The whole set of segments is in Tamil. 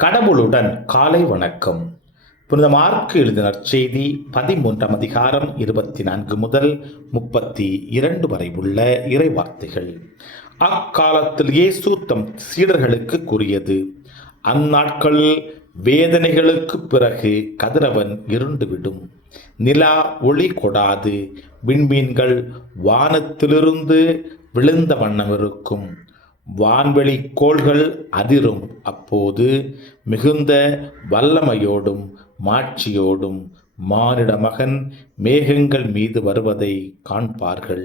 கடவுளுடன் காலை வணக்கம். புனித மார்க்கு எழுதின நற்செய்தி 13ஆம் அதிகாரம் 24 முதல் 32 வரை உள்ள இறைவார்த்தைகள். அக்காலத்தில் இயேசு தம் சீடர்களுக்கு கூறியது, அந்நாட்களில் வேதனைகளுக்கு பிறகு கதிரவன் இருண்டுவிடும், நிலா ஒளி கொடாது, விண்மீன்கள் வானத்திலிருந்து விழுந்த வண்ணம் இருக்கும், வான்வெளி கோள்கள் அதிரும். அப்போது மிகுந்த வல்லமையோடும் மாட்சியோடும் மானிட மகன் மேகங்கள் மீது வருவதை காண்பார்கள்.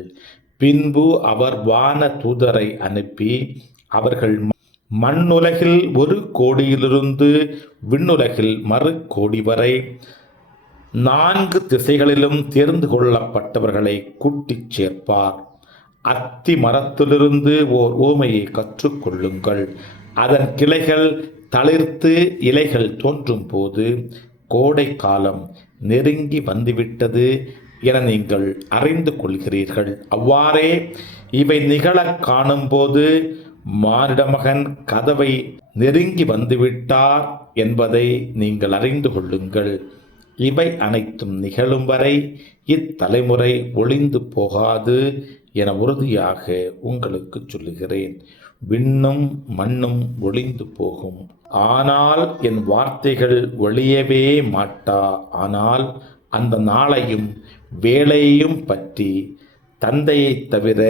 பின்பு அவர் வான தூதரை அனுப்பி அவர்கள் மண்ணுலகில் ஒரு கோடியிலிருந்து விண்ணுலகில் மறு கோடி வரை 4 திசைகளிலும் தேர்ந்து கொள்ளப்பட்டவர்களை கூட்டிச் சேர்ப்பார். அத்தி மரத்திலிருந்து ஓர் ஓமையை கற்றுக்கொள்ளுங்கள். அதன் கிளைகள் தளிர்த்து இலைகள் தோன்றும் போது கோடை காலம் நெருங்கி வந்துவிட்டது என நீங்கள் அறிந்து கொள்கிறீர்கள். அவ்வாறே இவை நிகழ காணும்போது மானிட மகன் கதவை நெருங்கி வந்துவிட்டார் என்பதை நீங்கள் அறிந்து கொள்ளுங்கள். இவை அனைத்தும் நிகழும் வரை இத்தலைமுறை ஒளிந்து போகாது என உறுதியாக உங்களுக்கு சொல்லுகிறேன். விண்ணும் மண்ணும் ஒளிந்து போகும், ஆனால் என் வார்த்தைகள் ஒளியவே மாட்டா. ஆனால் அந்த நாளையும் வேளையையும் பற்றி தந்தையைத் தவிர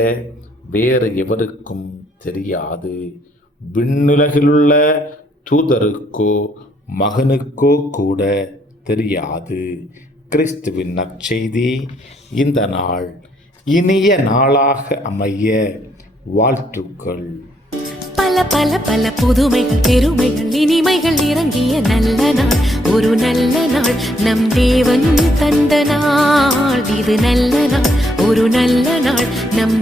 வேறு எவருக்கும் தெரியாது. விண்ணுலகிலுள்ள தூதருக்கோ மகனுக்கோ கூட தெரியாது. கிறிஸ்துவின் நற்செய்தி. இந்த நாள் இனிய நாளாக அமைய வாழ்த்துக்கள். பல பல பல புதுமைகள், பெருமைகள், இனிமைகள் இறங்கிய நல்ல நாள், ஒரு நல்ல நாள், நம் தேவன் தந்த நாள். இது நல்ல நாள், ஒரு நல்ல நாள், நம்